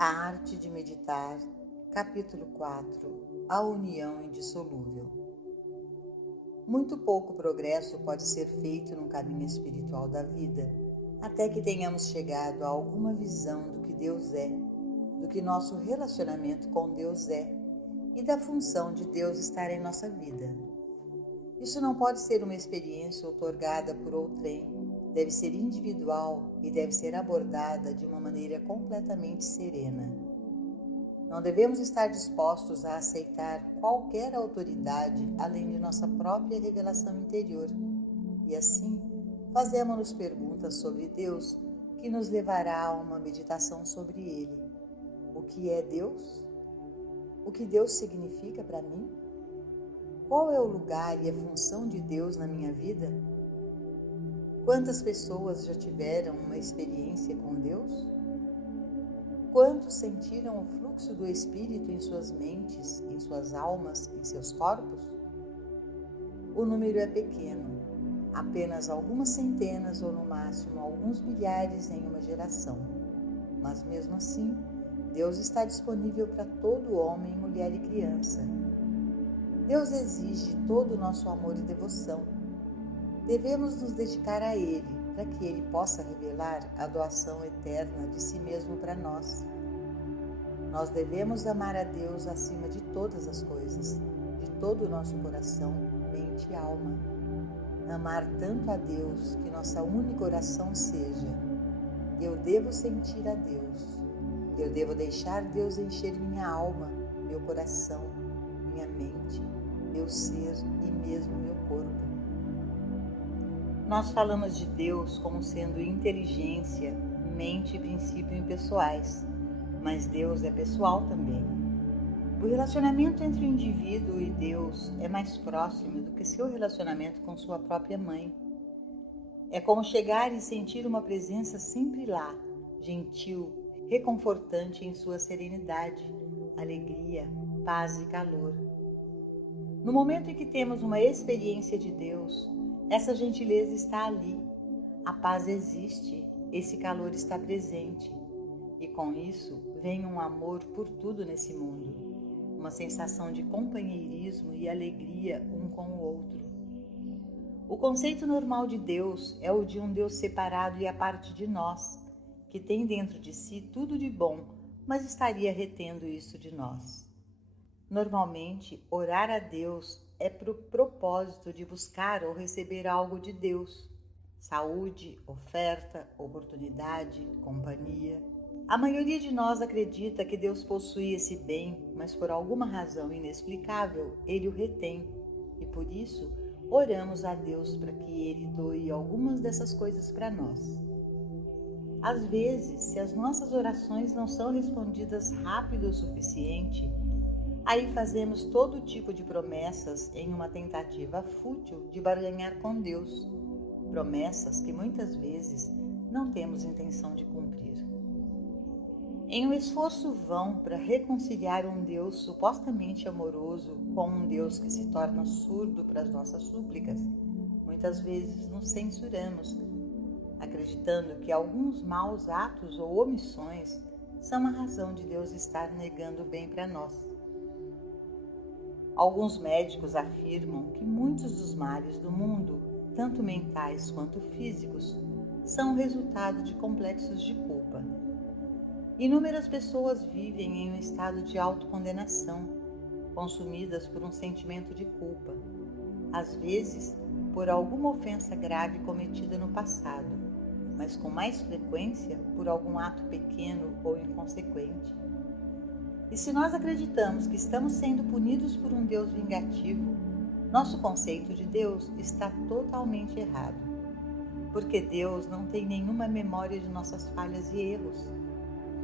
A arte de meditar, capítulo 4. A união indissolúvel. Muito pouco progresso pode ser feito no caminho espiritual da vida, até que tenhamos chegado a alguma visão do que Deus é, do que nosso relacionamento com Deus é e da função de Deus estar em nossa vida. Isso não pode ser uma experiência outorgada por outrem, deve ser individual e deve ser abordada de uma maneira completamente serena. Não devemos estar dispostos a aceitar qualquer autoridade além de nossa própria revelação interior, e assim fazemos-nos perguntas sobre Deus que nos levará a uma meditação sobre Ele. O que é Deus? O que Deus significa para mim? Qual é o lugar e a função de Deus na minha vida? Quantas pessoas já tiveram uma experiência com Deus? Quantos sentiram o fluxo do Espírito em suas mentes, em suas almas, em seus corpos? O número é pequeno, apenas algumas centenas ou no máximo alguns milhares em uma geração. Mas mesmo assim, Deus está disponível para todo homem, mulher e criança. Deus exige todo o nosso amor e devoção. Devemos nos dedicar a Ele, para que Ele possa revelar a doação eterna de si mesmo para nós. Nós devemos amar a Deus acima de todas as coisas, de todo o nosso coração, mente e alma. Amar tanto a Deus que nossa única oração seja: eu devo sentir a Deus, eu devo deixar Deus encher minha alma, meu coração, minha mente, meu ser e mesmo meu corpo. Nós falamos de Deus como sendo inteligência, mente e princípio impessoais, mas Deus é pessoal também. O relacionamento entre o indivíduo e Deus é mais próximo do que seu relacionamento com sua própria mãe. É como chegar e sentir uma presença sempre lá, gentil, reconfortante em sua serenidade, alegria, paz e calor. No momento em que temos uma experiência de Deus, essa gentileza está ali, a paz existe, esse calor está presente, e com isso vem um amor por tudo nesse mundo, uma sensação de companheirismo e alegria um com o outro. O conceito normal de Deus é o de um Deus separado e à parte de nós, que tem dentro de si tudo de bom, mas estaria retendo isso de nós. Normalmente, orar a Deus é para o propósito de buscar ou receber algo de Deus: saúde, oferta, oportunidade, companhia. A maioria de nós acredita que Deus possui esse bem, mas por alguma razão inexplicável, Ele o retém, e por isso oramos a Deus para que Ele doe algumas dessas coisas para nós. Às vezes, se as nossas orações não são respondidas rápido o suficiente, aí fazemos todo tipo de promessas em uma tentativa fútil de barganhar com Deus, promessas que muitas vezes não temos intenção de cumprir. Em um esforço vão para reconciliar um Deus supostamente amoroso com um Deus que se torna surdo para as nossas súplicas, muitas vezes nos censuramos, acreditando que alguns maus atos ou omissões são a razão de Deus estar negando o bem para nós. Alguns médicos afirmam que muitos dos males do mundo, tanto mentais quanto físicos, são resultado de complexos de culpa. Inúmeras pessoas vivem em um estado de autocondenação, consumidas por um sentimento de culpa, às vezes por alguma ofensa grave cometida no passado, mas com mais frequência por algum ato pequeno ou inconsequente. E se nós acreditamos que estamos sendo punidos por um Deus vingativo, nosso conceito de Deus está totalmente errado. Porque Deus não tem nenhuma memória de nossas falhas e erros.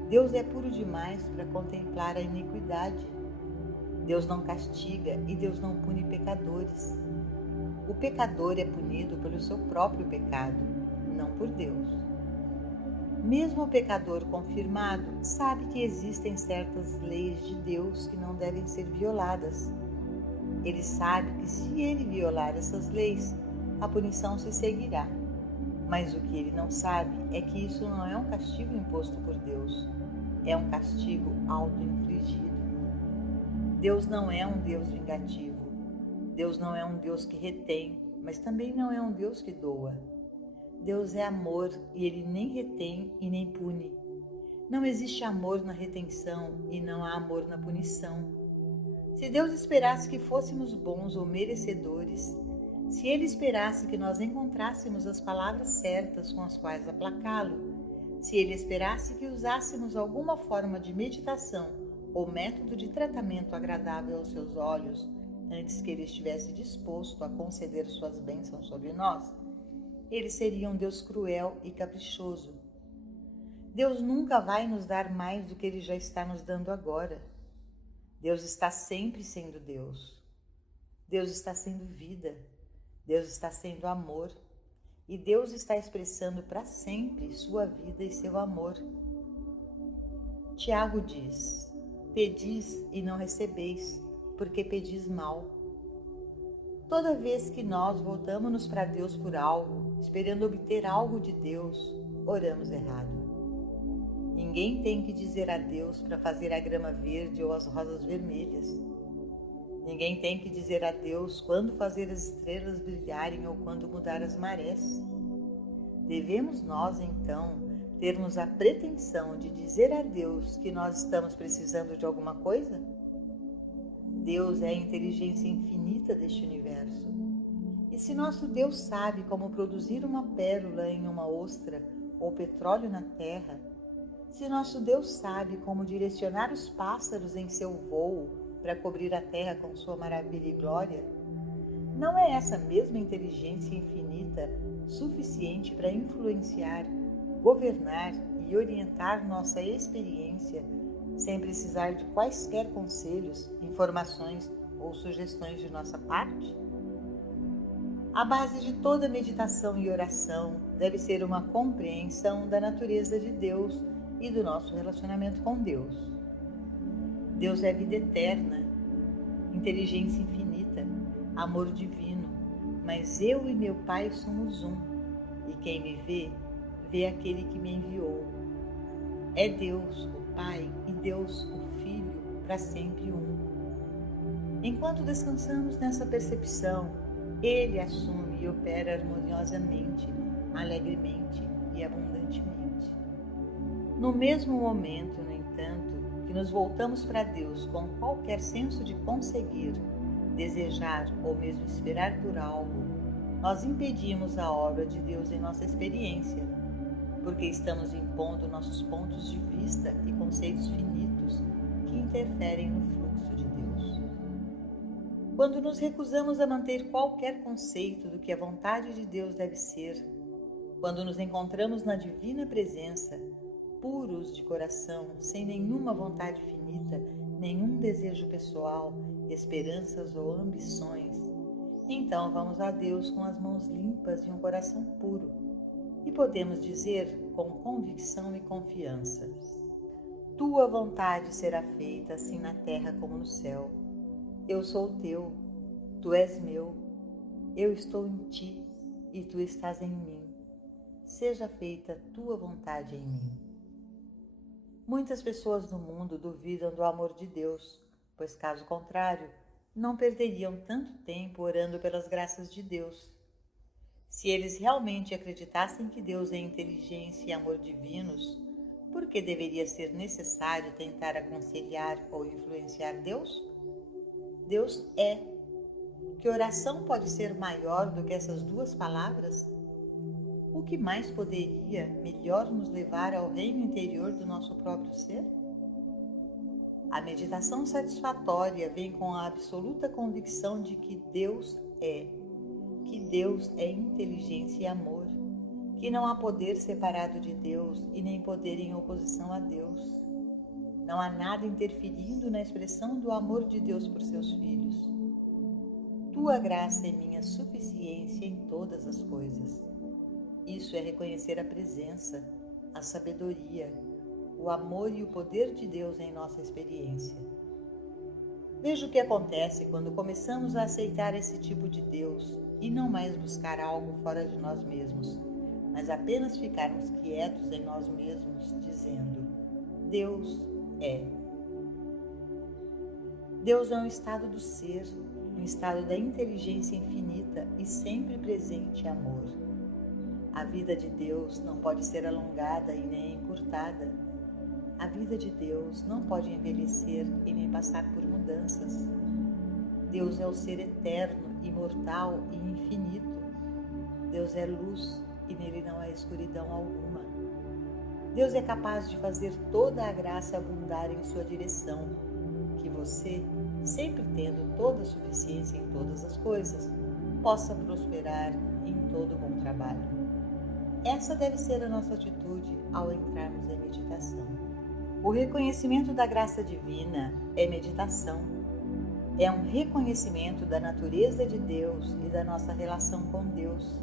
Deus é puro demais para contemplar a iniquidade. Deus não castiga e Deus não pune pecadores. O pecador é punido pelo seu próprio pecado, não por Deus. Mesmo o pecador confirmado sabe que existem certas leis de Deus que não devem ser violadas. Ele sabe que se ele violar essas leis, a punição se seguirá. Mas o que ele não sabe é que isso não é um castigo imposto por Deus. é um castigo auto-infligido. Deus não é um Deus vingativo. Deus não é um Deus que retém, mas também não é um Deus que doa. Deus é amor e Ele nem retém e nem pune. Não existe amor na retenção e não há amor na punição. Se Deus esperasse que fôssemos bons ou merecedores, se Ele esperasse que nós encontrássemos as palavras certas com as quais aplacá-lo, se Ele esperasse que usássemos alguma forma de meditação ou método de tratamento agradável aos seus olhos, antes que Ele estivesse disposto a conceder suas bênçãos sobre nós, Ele seria um Deus cruel e caprichoso. Deus nunca vai nos dar mais do que Ele já está nos dando agora. Deus está sempre sendo Deus. Deus está sendo vida. Deus está sendo amor. E Deus está expressando para sempre sua vida e seu amor. Tiago diz: pedis e não recebeis, porque pedis mal. Toda vez que nós voltamos para Deus por algo, esperando obter algo de Deus, oramos errado. Ninguém tem que dizer a Deus para fazer a grama verde ou as rosas vermelhas. Ninguém tem que dizer a Deus quando fazer as estrelas brilharem ou quando mudar as marés. Devemos nós, então, termos a pretensão de dizer a Deus que nós estamos precisando de alguma coisa? Deus é a inteligência infinita deste universo. E se nosso Deus sabe como produzir uma pérola em uma ostra ou petróleo na terra, se nosso Deus sabe como direcionar os pássaros em seu voo para cobrir a terra com sua maravilha e glória, não é essa mesma inteligência infinita suficiente para influenciar, governar e orientar nossa experiência sem precisar de quaisquer conselhos, informações ou sugestões de nossa parte? A base de toda meditação e oração deve ser uma compreensão da natureza de Deus e do nosso relacionamento com Deus. Deus é vida eterna, inteligência infinita, amor divino, mas eu e meu Pai somos um, e quem me vê, vê aquele que me enviou. É Deus, o Pai, e Deus, o Filho, para sempre um. Enquanto descansamos nessa percepção, Ele assume e opera harmoniosamente, alegremente e abundantemente. No mesmo momento, no entanto, que nos voltamos para Deus com qualquer senso de conseguir, desejar ou mesmo esperar por algo, nós impedimos a obra de Deus em nossa experiência, porque estamos impondo nossos pontos de vista e conceitos finitos que interferem no fluxo de Deus. Quando nos recusamos a manter qualquer conceito do que a vontade de Deus deve ser, quando nos encontramos na divina presença, puros de coração, sem nenhuma vontade finita, nenhum desejo pessoal, esperanças ou ambições, então vamos a Deus com as mãos limpas e um coração puro, e podemos dizer com convicção e confiança: Tua vontade será feita assim na terra como no céu. Eu sou teu, tu és meu, eu estou em ti e tu estás em mim. Seja feita tua vontade em mim. Muitas pessoas no mundo duvidam do amor de Deus, pois caso contrário, não perderiam tanto tempo orando pelas graças de Deus. Se eles realmente acreditassem que Deus é inteligência e amor divinos, por que deveria ser necessário tentar aconselhar ou influenciar Deus? Deus é. Que oração pode ser maior do que essas duas palavras? O que mais poderia melhor nos levar ao reino interior do nosso próprio ser? A meditação satisfatória vem com a absoluta convicção de que Deus é inteligência e amor, que não há poder separado de Deus e nem poder em oposição a Deus. Não há nada interferindo na expressão do amor de Deus por seus filhos. Tua graça é minha suficiência em todas as coisas. Isso é reconhecer a presença, a sabedoria, o amor e o poder de Deus em nossa experiência. Veja o que acontece quando começamos a aceitar esse tipo de Deus e não mais buscar algo fora de nós mesmos, mas apenas ficarmos quietos em nós mesmos, dizendo: Deus é. Deus é um estado do ser, um estado da inteligência infinita e sempre presente amor. A vida de Deus não pode ser alongada e nem encurtada. A vida de Deus não pode envelhecer e nem passar por mudanças. Deus é o ser eterno, imortal e infinito. Deus é luz e nele não há escuridão alguma. Deus é capaz de fazer toda a graça abundar em sua direção, que você, sempre tendo toda a suficiência em todas as coisas, possa prosperar em todo bom trabalho. Essa deve ser a nossa atitude ao entrarmos em meditação. O reconhecimento da graça divina é meditação. É um reconhecimento da natureza de Deus e da nossa relação com Deus.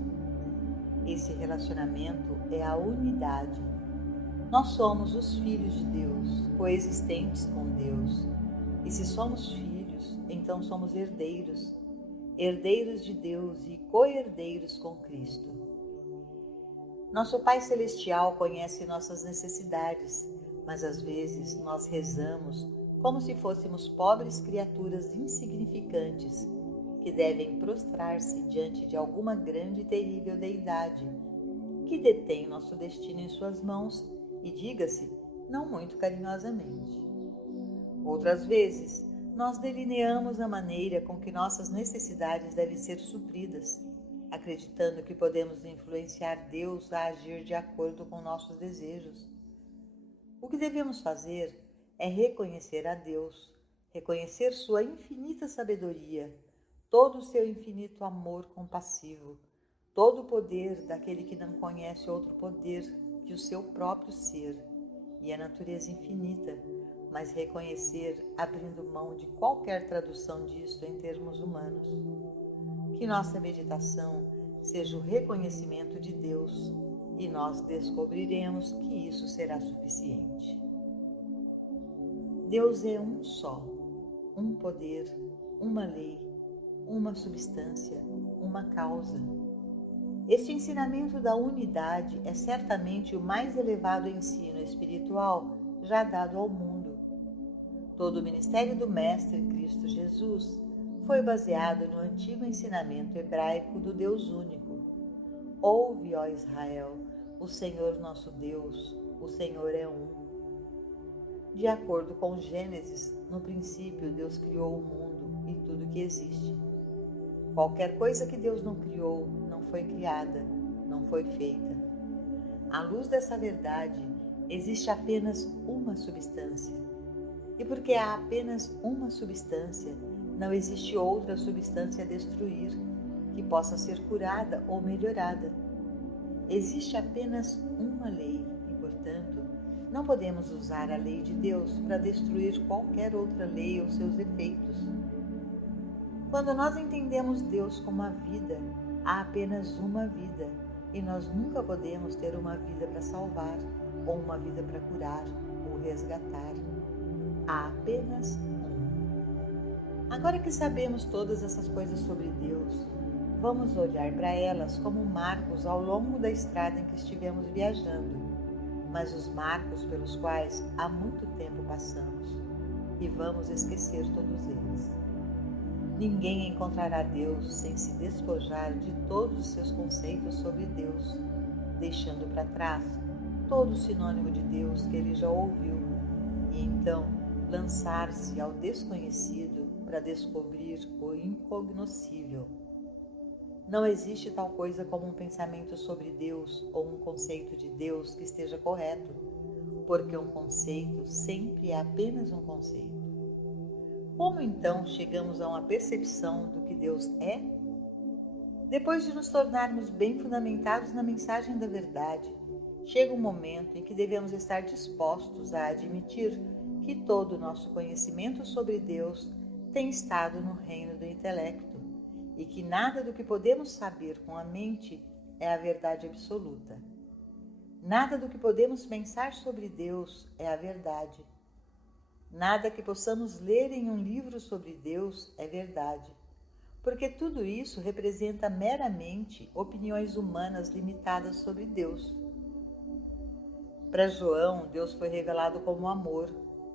Esse relacionamento é a unidade. Nós somos os filhos de Deus, coexistentes com Deus. E se somos filhos, então somos herdeiros, herdeiros de Deus e co-herdeiros com Cristo. Nosso Pai Celestial conhece nossas necessidades, mas às vezes nós rezamos como se fôssemos pobres criaturas insignificantes que devem prostrar-se diante de alguma grande e terrível deidade que detém nosso destino em suas mãos e, diga-se, não muito carinhosamente. Outras vezes, nós delineamos a maneira com que nossas necessidades devem ser supridas, acreditando que podemos influenciar Deus a agir de acordo com nossos desejos. O que devemos fazer é reconhecer a Deus, reconhecer sua infinita sabedoria, todo o seu infinito amor compassivo, todo o poder daquele que não conhece outro poder que o seu próprio ser e a natureza infinita, mas reconhecer abrindo mão de qualquer tradução disto em termos humanos. Que nossa meditação seja o reconhecimento de Deus e nós descobriremos que isso será suficiente. Deus é um só, um poder, uma lei, uma substância, uma causa. Este ensinamento da unidade é certamente o mais elevado ensino espiritual já dado ao mundo. Todo o ministério do Mestre Cristo Jesus foi baseado no antigo ensinamento hebraico do Deus único. Ouve, ó Israel, o Senhor nosso Deus, o Senhor é um. De acordo com Gênesis, no princípio Deus criou o mundo e tudo que existe. Qualquer coisa que Deus não criou não foi criada, não foi feita. À luz dessa verdade, existe apenas uma substância. E porque há apenas uma substância, não existe outra substância a destruir, que possa ser curada ou melhorada. Existe apenas uma lei e, portanto, não podemos usar a lei de Deus para destruir qualquer outra lei ou seus efeitos. Quando nós entendemos Deus como a vida, há apenas uma vida e nós nunca podemos ter uma vida para salvar, ou uma vida para curar ou resgatar. Há apenas um. Agora que sabemos todas essas coisas sobre Deus, vamos olhar para elas como marcos ao longo da estrada em que estivemos viajando, mas os marcos pelos quais há muito tempo passamos, e vamos esquecer todos eles. Ninguém encontrará Deus sem se despojar de todos os seus conceitos sobre Deus, deixando para trás todo o sinônimo de Deus que ele já ouviu, e então lançar-se ao desconhecido para descobrir o incognoscível. Não existe tal coisa como um pensamento sobre Deus ou um conceito de Deus que esteja correto, porque um conceito sempre é apenas um conceito. Como então chegamos a uma percepção do que Deus é? Depois de nos tornarmos bem fundamentados na mensagem da verdade, chega um momento em que devemos estar dispostos a admitir que todo o nosso conhecimento sobre Deus tem estado no reino do intelecto e que nada do que podemos saber com a mente é a verdade absoluta. Nada do que podemos pensar sobre Deus é a verdade. Nada que possamos ler em um livro sobre Deus é verdade, porque tudo isso representa meramente opiniões humanas limitadas sobre Deus. Para João, Deus foi revelado como amor,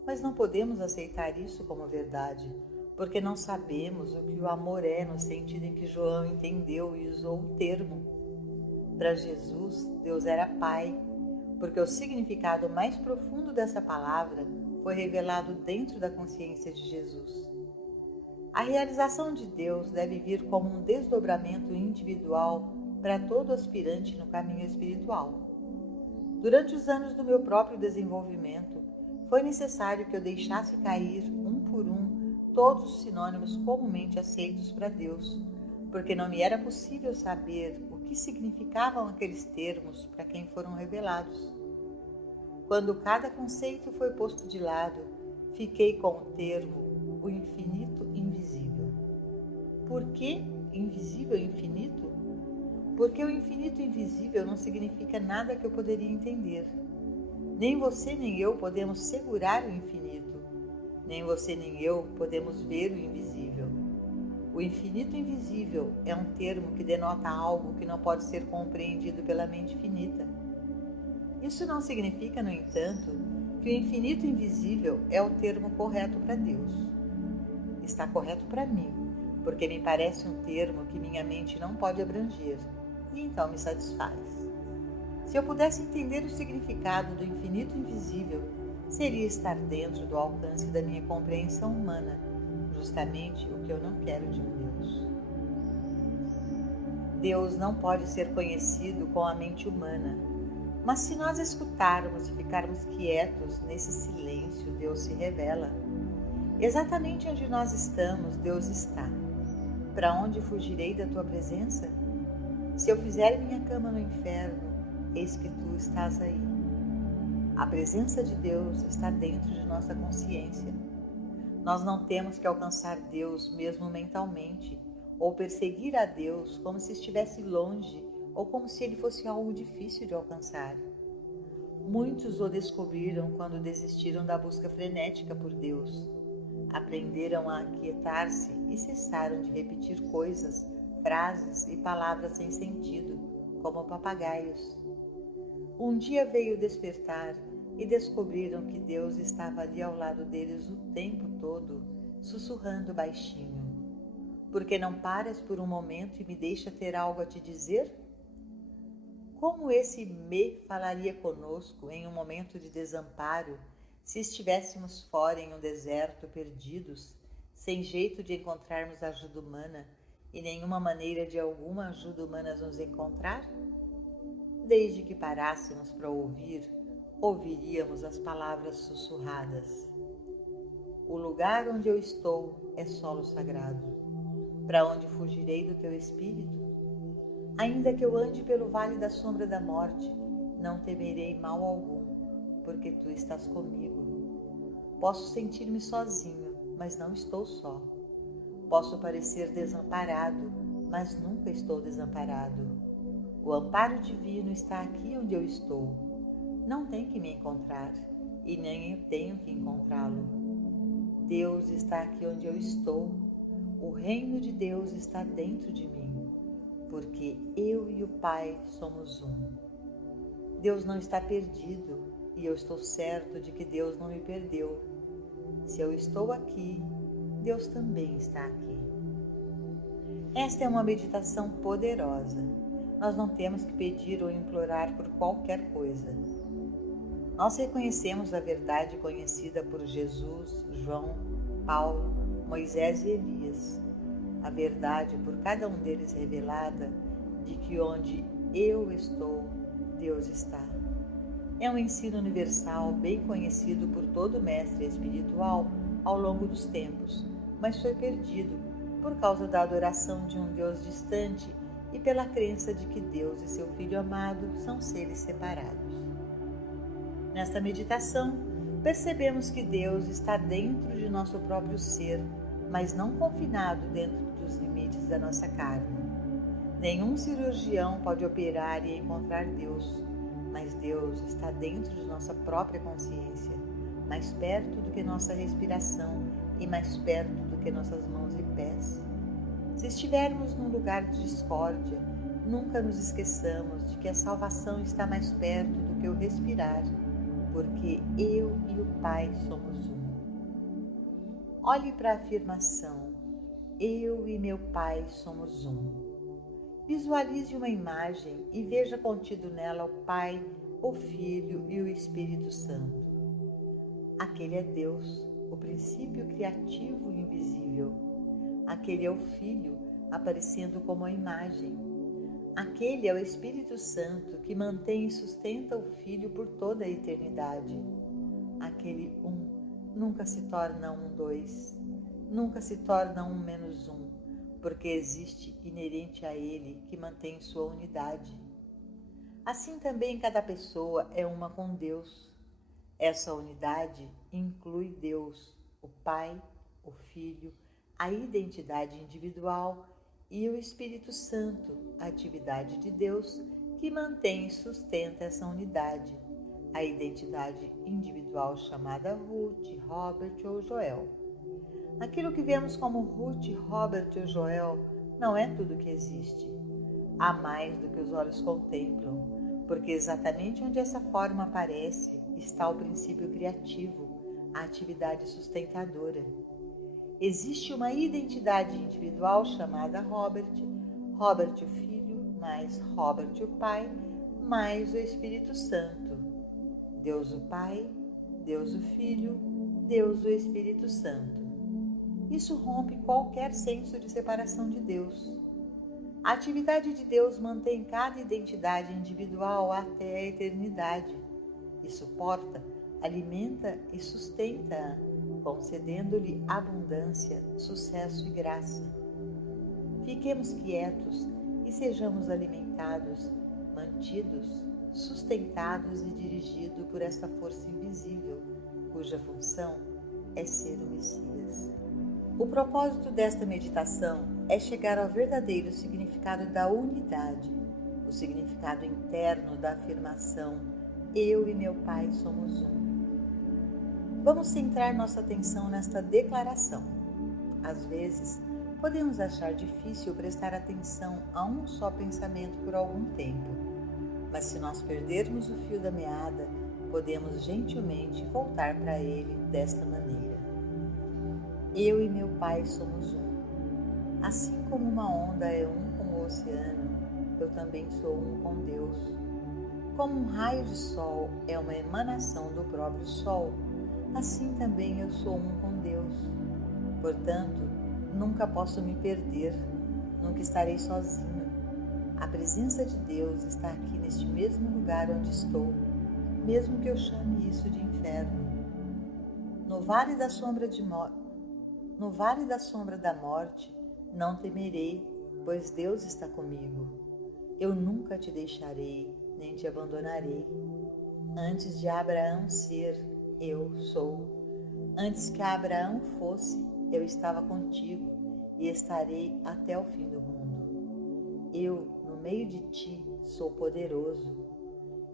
mas não podemos aceitar isso como verdade, porque não sabemos o que o amor é no sentido em que João entendeu e usou o termo. Para Jesus, Deus era Pai, porque o significado mais profundo dessa palavra foi revelado dentro da consciência de Jesus. A realização de Deus deve vir como um desdobramento individual para todo aspirante no caminho espiritual. Durante os anos do meu próprio desenvolvimento, foi necessário que eu deixasse cair, um por um, todos os sinônimos comumente aceitos para Deus, porque não me era possível saber o que significavam aqueles termos para quem foram revelados. Quando cada conceito foi posto de lado, fiquei com o termo, o infinito invisível. Por que invisível e infinito? Porque o infinito invisível não significa nada que eu poderia entender. Nem você nem eu podemos segurar o infinito. Nem você nem eu podemos ver o invisível. O infinito invisível é um termo que denota algo que não pode ser compreendido pela mente finita. Isso não significa, no entanto, que o infinito invisível é o termo correto para Deus. Está correto para mim, porque me parece um termo que minha mente não pode abranger, e então me satisfaz. Se eu pudesse entender o significado do infinito invisível, seria estar dentro do alcance da minha compreensão humana, justamente o que eu não quero de um Deus. Deus não pode ser conhecido com a mente humana, mas se nós escutarmos e ficarmos quietos nesse silêncio, Deus se revela. Exatamente onde nós estamos, Deus está. Para onde fugirei da tua presença? Se eu fizer minha cama no inferno, eis que tu estás aí. A presença de Deus está dentro de nossa consciência. Nós não temos que alcançar Deus mesmo mentalmente, ou perseguir a Deus como se estivesse longe, ou como se ele fosse algo difícil de alcançar. Muitos o descobriram quando desistiram da busca frenética por Deus. Aprenderam a aquietar-se e cessaram de repetir coisas, frases e palavras sem sentido, como papagaios. Um dia veio o despertar e descobriram que Deus estava ali ao lado deles o tempo todo, sussurrando baixinho. Por que não paras por um momento e me deixa ter algo a te dizer? Como esse me falaria conosco em um momento de desamparo, se estivéssemos fora em um deserto, perdidos, sem jeito de encontrarmos ajuda humana e nenhuma maneira de alguma ajuda humana nos encontrar? Desde que parássemos para ouvir, ouviríamos as palavras sussurradas. O lugar onde eu estou é solo sagrado. Para onde fugirei do teu espírito? Ainda que eu ande pelo vale da sombra da morte, não temerei mal algum, porque tu estás comigo. Posso sentir-me sozinho, mas não estou só. Posso parecer desamparado, mas nunca estou desamparado. O amparo divino está aqui onde eu estou. Não tem que me encontrar, e nem eu tenho que encontrá-lo. Deus está aqui onde eu estou. O reino de Deus está dentro de mim, porque eu e o Pai somos um. Deus não está perdido, e eu estou certo de que Deus não me perdeu. Se eu estou aqui, Deus também está aqui. Esta é uma meditação poderosa. Nós não temos que pedir ou implorar por qualquer coisa. Nós reconhecemos a verdade conhecida por Jesus, João, Paulo, Moisés e Elias. A verdade por cada um deles revelada de que onde eu estou, Deus está. É um ensino universal bem conhecido por todo mestre espiritual ao longo dos tempos, mas foi perdido por causa da adoração de um Deus distante e pela crença de que Deus e seu Filho amado são seres separados. Nesta meditação, percebemos que Deus está dentro de nosso próprio ser, mas não confinado dentro dos limites da nossa carne. Nenhum cirurgião pode operar e encontrar Deus, mas Deus está dentro de nossa própria consciência, mais perto do que nossa respiração e mais perto do que nossas mãos e pés. Se estivermos num lugar de discórdia, nunca nos esqueçamos de que a salvação está mais perto do que o respirar porque eu e o Pai somos um. Olhe para a afirmação, eu e meu Pai somos um. Visualize uma imagem e veja contido nela o Pai, o Filho e o Espírito Santo. Aquele é Deus, o princípio criativo e invisível. Aquele é o Filho, aparecendo como a imagem. Aquele é o Espírito Santo que mantém e sustenta o Filho por toda a eternidade. Aquele nunca se torna dois, nunca se torna menos porque existe inerente a ele que mantém sua unidade. Assim também cada pessoa é uma com Deus. Essa unidade inclui Deus, o Pai, o Filho, a identidade individual e o Espírito Santo, a atividade de Deus que mantém e sustenta essa unidade, a identidade individual chamada Ruth, Robert ou Joel. Aquilo que vemos como Ruth, Robert ou Joel não é tudo que existe. Há mais do que os olhos contemplam, porque exatamente onde essa forma aparece está o princípio criativo, a atividade sustentadora. Existe uma identidade individual chamada Robert, Robert o Filho, mais Robert o Pai, mais o Espírito Santo. Deus o Pai, Deus o Filho, Deus o Espírito Santo. Isso rompe qualquer senso de separação de Deus. A atividade de Deus mantém cada identidade individual até a eternidade e suporta, alimenta e sustenta-a, concedendo-lhe abundância, sucesso e graça. Fiquemos quietos e sejamos alimentados, mantidos, sustentados e dirigidos por esta força invisível, cuja função é ser o Messias. O propósito desta meditação é chegar ao verdadeiro significado da unidade, o significado interno da afirmação eu e meu Pai somos um. Vamos centrar nossa atenção nesta declaração. Às vezes, podemos achar difícil prestar atenção a um só pensamento por algum tempo, mas se nós perdermos o fio da meada, podemos gentilmente voltar para ele desta maneira. Eu e meu Pai somos um. Assim como uma onda é um com o oceano, eu também sou um com Deus. Como um raio de sol é uma emanação do próprio sol, assim também eu sou um com Deus. Portanto, nunca posso me perder, nunca estarei sozinho. A presença de Deus está aqui neste mesmo lugar onde estou, mesmo que eu chame isso de inferno. No vale da sombra da morte, não temerei, pois Deus está comigo. Eu nunca te deixarei, nem te abandonarei. Antes de Abraão ser, eu sou. Antes que Abraão fosse, eu estava contigo e estarei até o fim do mundo. Eu, no meio de ti, sou poderoso.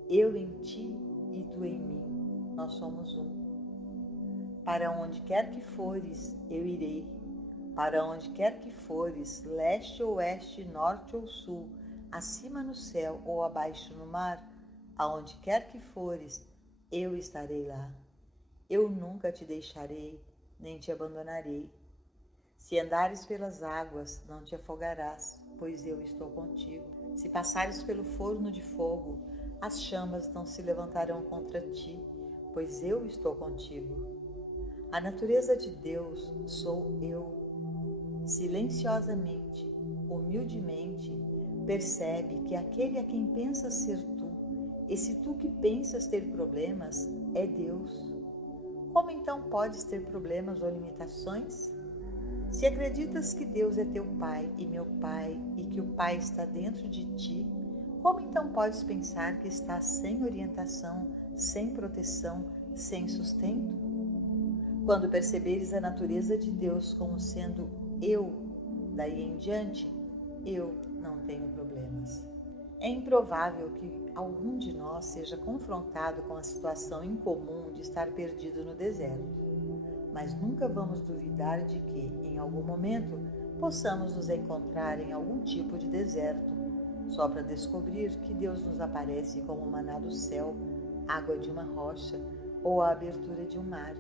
Eu em ti e tu em mim, nós somos um. Para onde quer que fores, eu irei. Para onde quer que fores, leste ou oeste, norte ou sul, acima no céu ou abaixo no mar, aonde quer que fores, eu estarei lá. Eu nunca te deixarei, nem te abandonarei. Se andares pelas águas, não te afogarás, pois eu estou contigo. Se passares pelo forno de fogo, as chamas não se levantarão contra ti, pois eu estou contigo. A natureza de Deus sou eu. Silenciosamente, humildemente, percebe que aquele a quem pensas ser tu, esse tu que pensas ter problemas, é Deus. Como então podes ter problemas ou limitações? Se acreditas que Deus é teu Pai e meu Pai e que o Pai está dentro de ti, como então podes pensar que estás sem orientação, sem proteção, sem sustento? Quando perceberes a natureza de Deus como sendo eu, daí em diante, eu não tenho problemas. É improvável que algum de nós seja confrontado com a situação incomum de estar perdido no deserto, mas nunca vamos duvidar de que, em algum momento, possamos nos encontrar em algum tipo de deserto, só para descobrir que Deus nos aparece como maná do céu, água de uma rocha ou a abertura de um mar.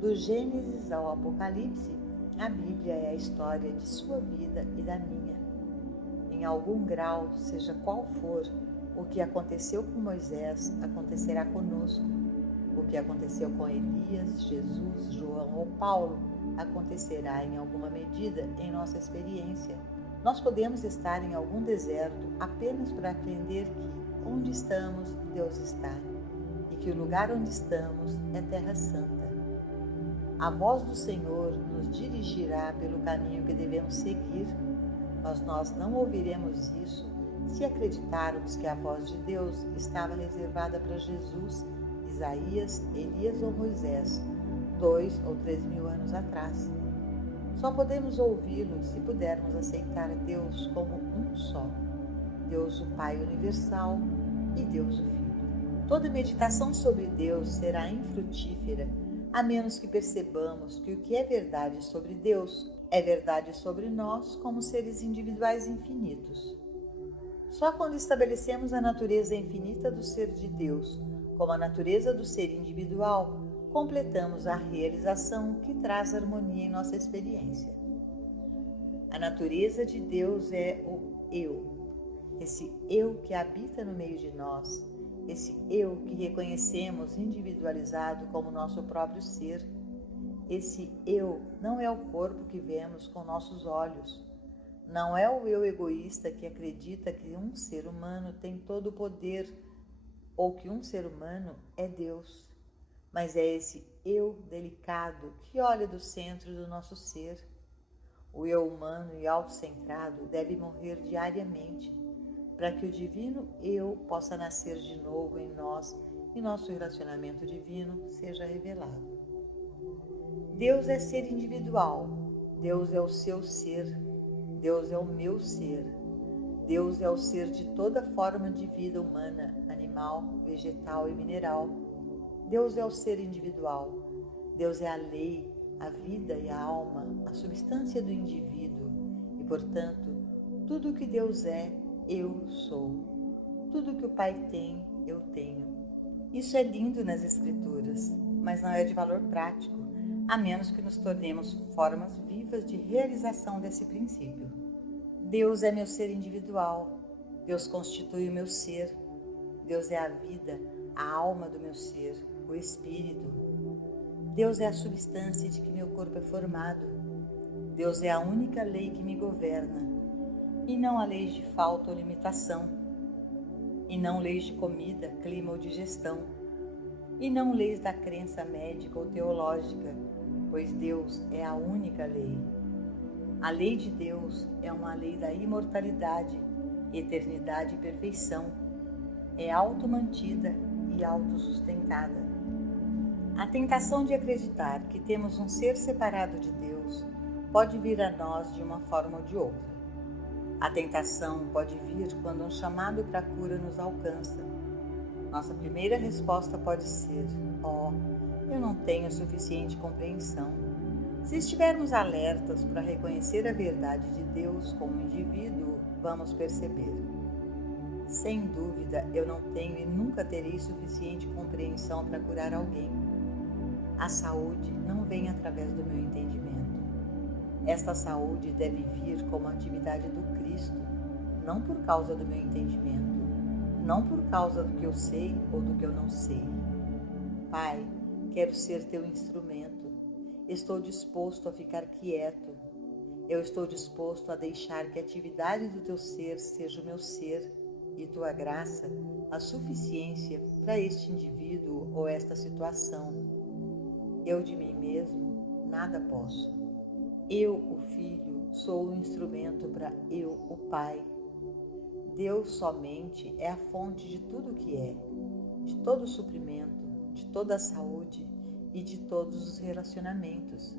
Do Gênesis ao Apocalipse, a Bíblia é a história de sua vida e da minha. Em algum grau, seja qual for, o que aconteceu com Moisés acontecerá conosco. O que aconteceu com Elias, Jesus, João ou Paulo acontecerá em alguma medida em nossa experiência. Nós podemos estar em algum deserto apenas para aprender que, onde estamos, Deus está, e que o lugar onde estamos é Terra Santa. A voz do Senhor nos dirigirá pelo caminho que devemos seguir, mas nós não ouviremos isso se acreditarmos que a voz de Deus estava reservada para Jesus, Isaías, Elias ou Moisés, 2 ou 3 mil anos atrás. Só podemos ouvi-lo se pudermos aceitar Deus como um só, Deus o Pai universal e Deus o Filho. Toda meditação sobre Deus será infrutífera, a menos que percebamos que o que é verdade sobre Deus é verdade sobre nós como seres individuais infinitos. Só quando estabelecemos a natureza infinita do ser de Deus como a natureza do ser individual, completamos a realização que traz harmonia em nossa experiência. A natureza de Deus é o Eu, esse Eu que habita no meio de nós, esse Eu que reconhecemos individualizado como nosso próprio ser. Esse Eu não é o corpo que vemos com nossos olhos, não é o eu egoísta que acredita que um ser humano tem todo o poder ou que um ser humano é Deus, mas é esse eu delicado que olha do centro do nosso ser. O eu humano e autocentrado deve morrer diariamente para que o divino eu possa nascer de novo em nós e nosso relacionamento divino seja revelado. Deus é ser individual, Deus é o seu ser, Deus é o meu ser. Deus é o ser de toda forma de vida humana, animal, vegetal e mineral. Deus é o ser individual. Deus é a lei, a vida e a alma, a substância do indivíduo. E, portanto, tudo o que Deus é, eu sou. Tudo o que o Pai tem, eu tenho. Isso é lindo nas Escrituras, mas não é de valor prático, a menos que nos tornemos formas vivas de realização desse princípio. Deus é meu ser individual, Deus constitui o meu ser, Deus é a vida, a alma do meu ser, o espírito. Deus é a substância de que meu corpo é formado. Deus é a única lei que me governa, e não a leis de falta ou limitação, e não leis de comida, clima ou digestão, e não leis da crença médica ou teológica, pois Deus é a única lei. A lei de Deus é uma lei da imortalidade, eternidade e perfeição. É automantida e autossustentada. A tentação de acreditar que temos um ser separado de Deus pode vir a nós de uma forma ou de outra. A tentação pode vir quando um chamado para a cura nos alcança. Nossa primeira resposta pode ser: eu não tenho suficiente compreensão. Se estivermos alertas para reconhecer a verdade de Deus como indivíduo, vamos perceber. Sem dúvida, eu não tenho e nunca terei suficiente compreensão para curar alguém. A saúde não vem através do meu entendimento. Esta saúde deve vir como atividade do Cristo, não por causa do meu entendimento, não por causa do que eu sei ou do que eu não sei. Pai, quero ser teu instrumento. Estou disposto a ficar quieto. Eu estou disposto a deixar que a atividade do teu ser seja o meu ser e tua graça a suficiência para este indivíduo ou esta situação. Eu de mim mesmo nada posso. Eu, o Filho, sou o instrumento para eu, o Pai. Deus somente é a fonte de tudo o que é, de todo o suprimento, de toda a saúde e de todos os relacionamentos.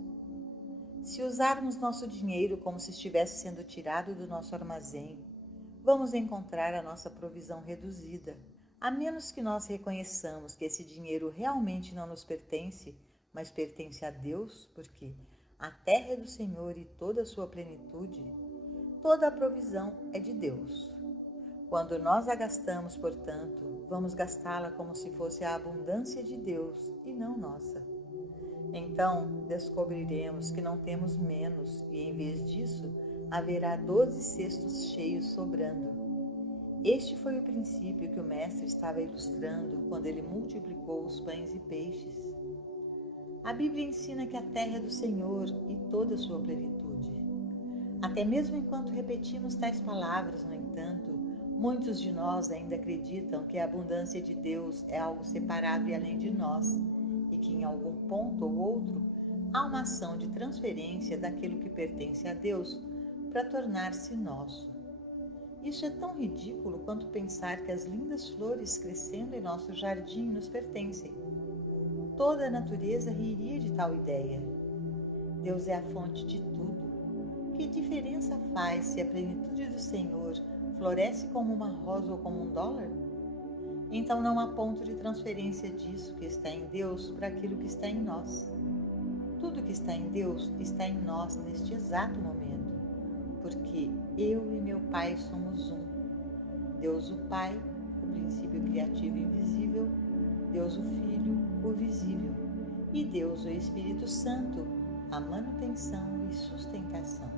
Se usarmos nosso dinheiro como se estivesse sendo tirado do nosso armazém, vamos encontrar a nossa provisão reduzida, a menos que nós reconheçamos que esse dinheiro realmente não nos pertence, mas pertence a Deus, porque a terra é do Senhor e toda a sua plenitude. Toda a provisão é de Deus. Quando nós a gastamos, portanto, vamos gastá-la como se fosse a abundância de Deus e não nossa. Então, descobriremos que não temos menos e, em vez disso, haverá 12 cestos cheios sobrando. Este foi o princípio que o Mestre estava ilustrando quando ele multiplicou os pães e peixes. A Bíblia ensina que a terra é do Senhor e toda a sua plenitude. Até mesmo enquanto repetimos tais palavras, no entanto, muitos de nós ainda acreditam que a abundância de Deus é algo separado e além de nós, e que em algum ponto ou outro há uma ação de transferência daquilo que pertence a Deus para tornar-se nosso. Isso é tão ridículo quanto pensar que as lindas flores crescendo em nosso jardim nos pertencem. Toda a natureza riria de tal ideia. Deus é a fonte de tudo. Que diferença faz se a plenitude do Senhor floresce como uma rosa ou como um dólar? Então não há ponto de transferência disso que está em Deus para aquilo que está em nós. Tudo que está em Deus está em nós neste exato momento, porque eu e meu Pai somos um. Deus o Pai, o princípio criativo invisível, Deus o Filho, o visível, e Deus o Espírito Santo, a manutenção e sustentação.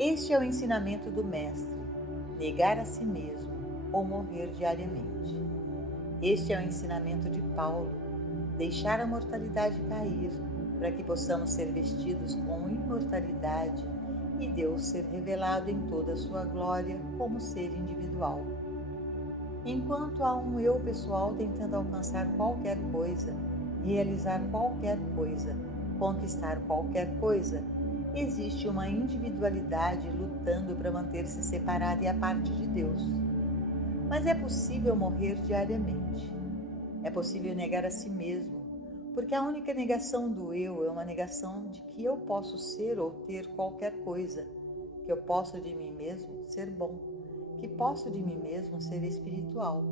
Este é o ensinamento do Mestre, negar a si mesmo ou morrer diariamente. Este é o ensinamento de Paulo, deixar a mortalidade cair, para que possamos ser vestidos com imortalidade e Deus ser revelado em toda a sua glória como ser individual. Enquanto há um eu pessoal tentando alcançar qualquer coisa, realizar qualquer coisa, conquistar qualquer coisa, existe uma individualidade lutando para manter-se separada e à parte de Deus. Mas é possível morrer diariamente. É possível negar a si mesmo, porque a única negação do eu é uma negação de que eu posso ser ou ter qualquer coisa, que eu posso de mim mesmo ser bom, que posso de mim mesmo ser espiritual,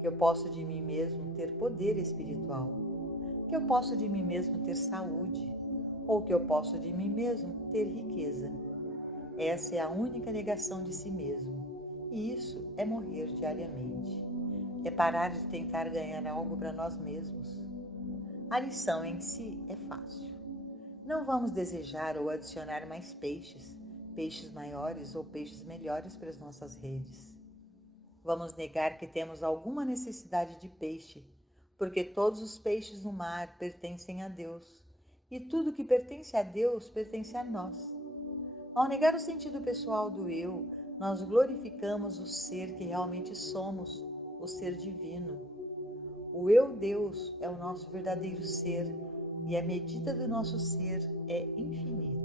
que eu posso de mim mesmo ter poder espiritual, que eu posso de mim mesmo ter saúde, ou que eu posso de mim mesmo ter riqueza. Essa é a única negação de si mesmo, e isso é morrer diariamente. É parar de tentar ganhar algo para nós mesmos. A lição em si é fácil. Não vamos desejar ou adicionar mais peixes, peixes maiores ou peixes melhores para as nossas redes. Vamos negar que temos alguma necessidade de peixe, porque todos os peixes no mar pertencem a Deus, e tudo que pertence a Deus pertence a nós. Ao negar o sentido pessoal do eu, nós glorificamos o ser que realmente somos, o ser divino. O eu Deus é o nosso verdadeiro ser, e a medida do nosso ser é infinita.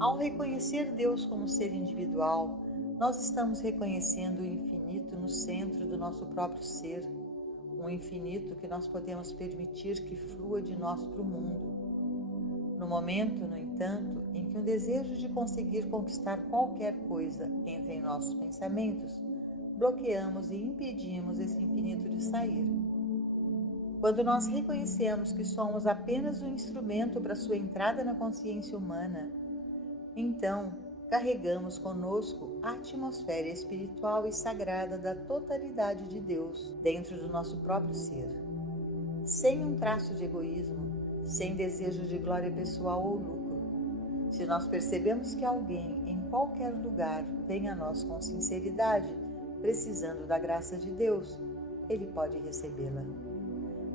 Ao reconhecer Deus como ser individual, nós estamos reconhecendo o infinito no centro do nosso próprio ser, um infinito que nós podemos permitir que flua de nós para o mundo. No momento, no entanto, em que o desejo de conseguir conquistar qualquer coisa entra em nossos pensamentos, bloqueamos e impedimos esse infinito de sair. Quando nós reconhecemos que somos apenas um instrumento para sua entrada na consciência humana, então carregamos conosco a atmosfera espiritual e sagrada da totalidade de Deus dentro do nosso próprio ser. Sem um traço de egoísmo, sem desejo de glória pessoal ou lucro. Se nós percebemos que alguém em qualquer lugar vem a nós com sinceridade, precisando da graça de Deus, ele pode recebê-la.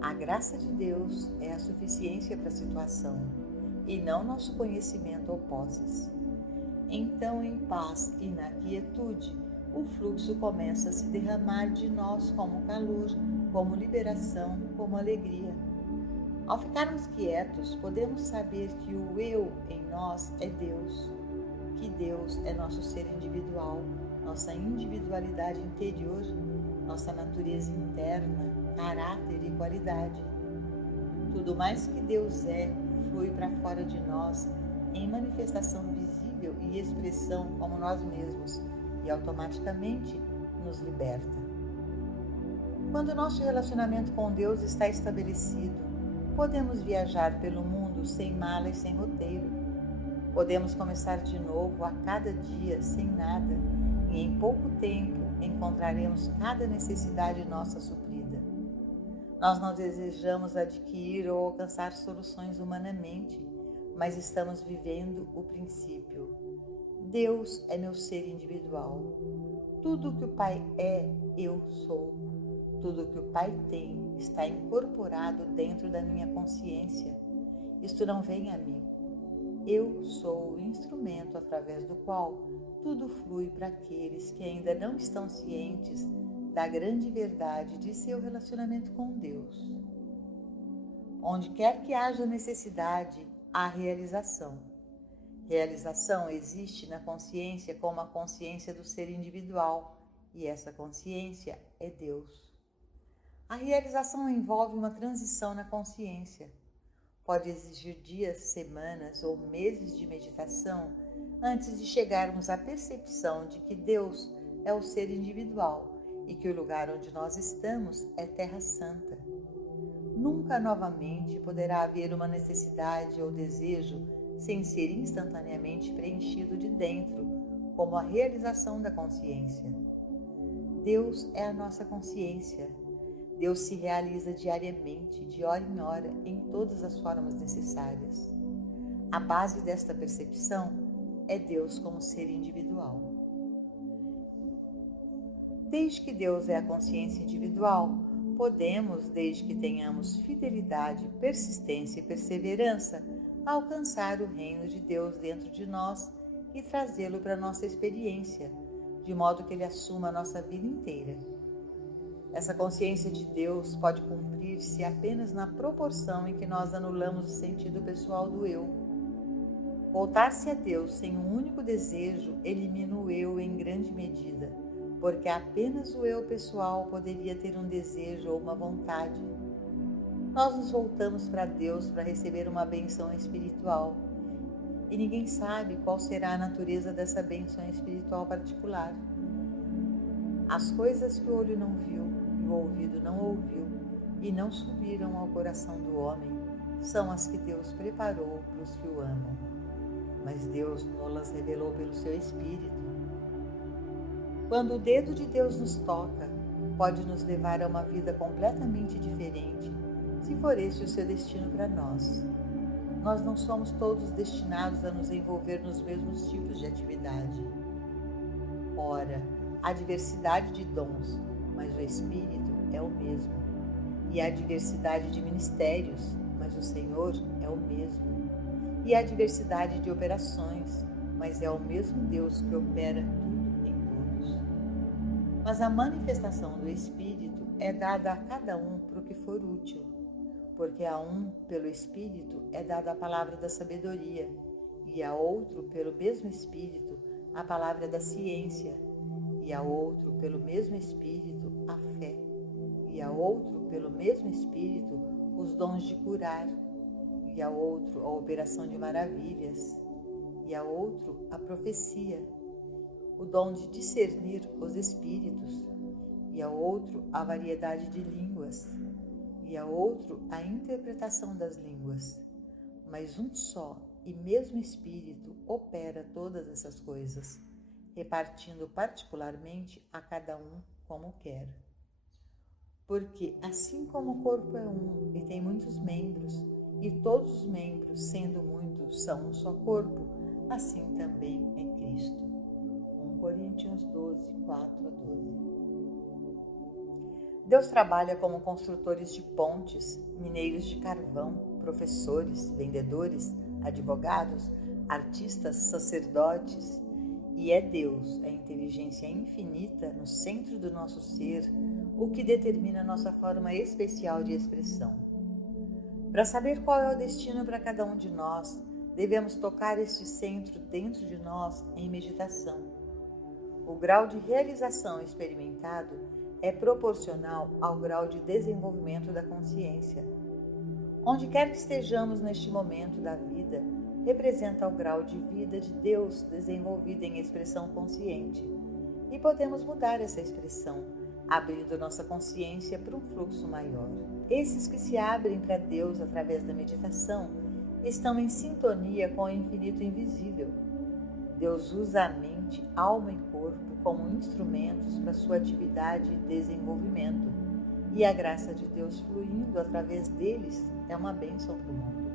A graça de Deus é a suficiência para a situação, e não nosso conhecimento ou posses. Então, em paz e na quietude, o fluxo começa a se derramar de nós como calor, como liberação, como alegria. Ao ficarmos quietos, podemos saber que o eu em nós é Deus, que Deus é nosso ser individual, nossa individualidade interior, nossa natureza interna, caráter e qualidade. Tudo mais que Deus é, flui para fora de nós em manifestação visível e expressão como nós mesmos e automaticamente nos liberta. Quando nosso relacionamento com Deus está estabelecido, podemos viajar pelo mundo sem mala e sem roteiro. Podemos começar de novo a cada dia sem nada, e em pouco tempo encontraremos cada necessidade nossa suprida. Nós não desejamos adquirir ou alcançar soluções humanamente, mas estamos vivendo o princípio. Deus é meu ser individual. Tudo que o Pai é, eu sou. Tudo que o Pai tem está incorporado dentro da minha consciência. Isto não vem a mim. Eu sou o instrumento através do qual tudo flui para aqueles que ainda não estão cientes da grande verdade de seu relacionamento com Deus. Onde quer que haja necessidade, há realização. Realização existe na consciência como a consciência do ser individual, e essa consciência é Deus. A realização envolve uma transição na consciência. Pode exigir dias, semanas ou meses de meditação antes de chegarmos à percepção de que Deus é o ser individual e que o lugar onde nós estamos é Terra Santa. Nunca novamente poderá haver uma necessidade ou desejo sem ser instantaneamente preenchido de dentro, como a realização da consciência. Deus é a nossa consciência. Deus se realiza diariamente, de hora em hora, em todas as formas necessárias. A base desta percepção é Deus como ser individual. Desde que Deus é a consciência individual, podemos, desde que tenhamos fidelidade, persistência e perseverança, alcançar o reino de Deus dentro de nós e trazê-lo para a nossa experiência, de modo que ele assuma a nossa vida inteira. Essa consciência de Deus pode cumprir-se apenas na proporção em que nós anulamos o sentido pessoal do eu. Voltar-se a Deus sem um único desejo elimina o eu em grande medida, porque apenas o eu pessoal poderia ter um desejo ou uma vontade. Nós nos voltamos para Deus para receber uma bênção espiritual, e ninguém sabe qual será a natureza dessa bênção espiritual particular. As coisas que o olho não viu, e o ouvido não ouviu, e não subiram ao coração do homem, são as que Deus preparou para os que o amam. Mas Deus nos revelou pelo seu Espírito. Quando o dedo de Deus nos toca, pode nos levar a uma vida completamente diferente, se for esse o seu destino para nós. Nós não somos todos destinados a nos envolver nos mesmos tipos de atividade. Ora, há diversidade de dons, mas o Espírito é o mesmo. E há diversidade de ministérios, mas o Senhor é o mesmo. E há diversidade de operações, mas é o mesmo Deus que opera tudo em todos. Mas a manifestação do Espírito é dada a cada um para o que for útil, porque a um, pelo Espírito, é dada a palavra da sabedoria, e a outro, pelo mesmo Espírito, a palavra da ciência, e a outro, pelo mesmo Espírito, a fé, e a outro, pelo mesmo Espírito, os dons de curar, e a outro, a operação de maravilhas, e a outro, a profecia, o dom de discernir os espíritos, e a outro, a variedade de línguas, e a outro, a interpretação das línguas. Mas um só e mesmo Espírito opera todas essas coisas, repartindo particularmente a cada um como quer. Porque assim como o corpo é um e tem muitos membros, e todos os membros, sendo muitos, são um só corpo, assim também é Cristo. 1 Coríntios 12, 4 a 12. Deus trabalha como construtores de pontes, mineiros de carvão, professores, vendedores, advogados, artistas, sacerdotes, e é Deus, a inteligência infinita no centro do nosso ser, o que determina nossa forma especial de expressão. Para saber qual é o destino para cada um de nós, devemos tocar este centro dentro de nós em meditação. O grau de realização experimentado é proporcional ao grau de desenvolvimento da consciência. Onde quer que estejamos neste momento da vida, representa o grau de vida de Deus desenvolvido em expressão consciente. E podemos mudar essa expressão, abrindo nossa consciência para um fluxo maior. Esses que se abrem para Deus através da meditação estão em sintonia com o infinito invisível. Deus usa a mente, alma e corpo como instrumentos para sua atividade e desenvolvimento, e a graça de Deus fluindo através deles é uma bênção para o mundo.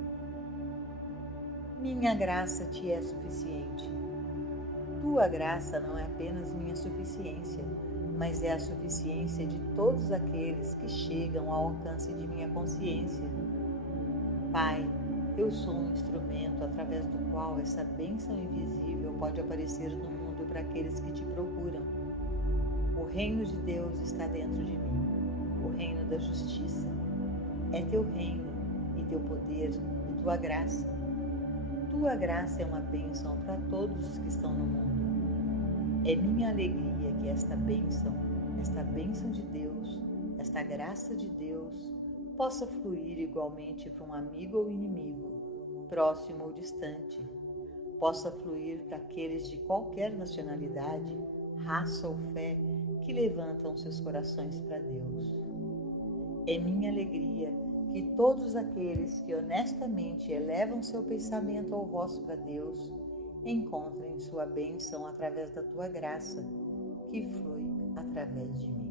Minha graça te é suficiente. Tua graça não é apenas minha suficiência, mas é a suficiência de todos aqueles que chegam ao alcance de minha consciência. Pai, eu sou um instrumento através do qual essa bênção invisível pode aparecer no mundo para aqueles que te procuram. O reino de Deus está dentro de mim, o reino da justiça. É teu reino e teu poder e tua graça. Tua graça é uma bênção para todos os que estão no mundo. É minha alegria que esta bênção de Deus, esta graça de Deus, possa fluir igualmente para um amigo ou inimigo, próximo ou distante, possa fluir para aqueles de qualquer nacionalidade, raça ou fé que levantam seus corações para Deus. É minha alegria que todos aqueles que honestamente elevam seu pensamento ao vosso para Deus encontrem sua bênção através da tua graça, que flui através de mim.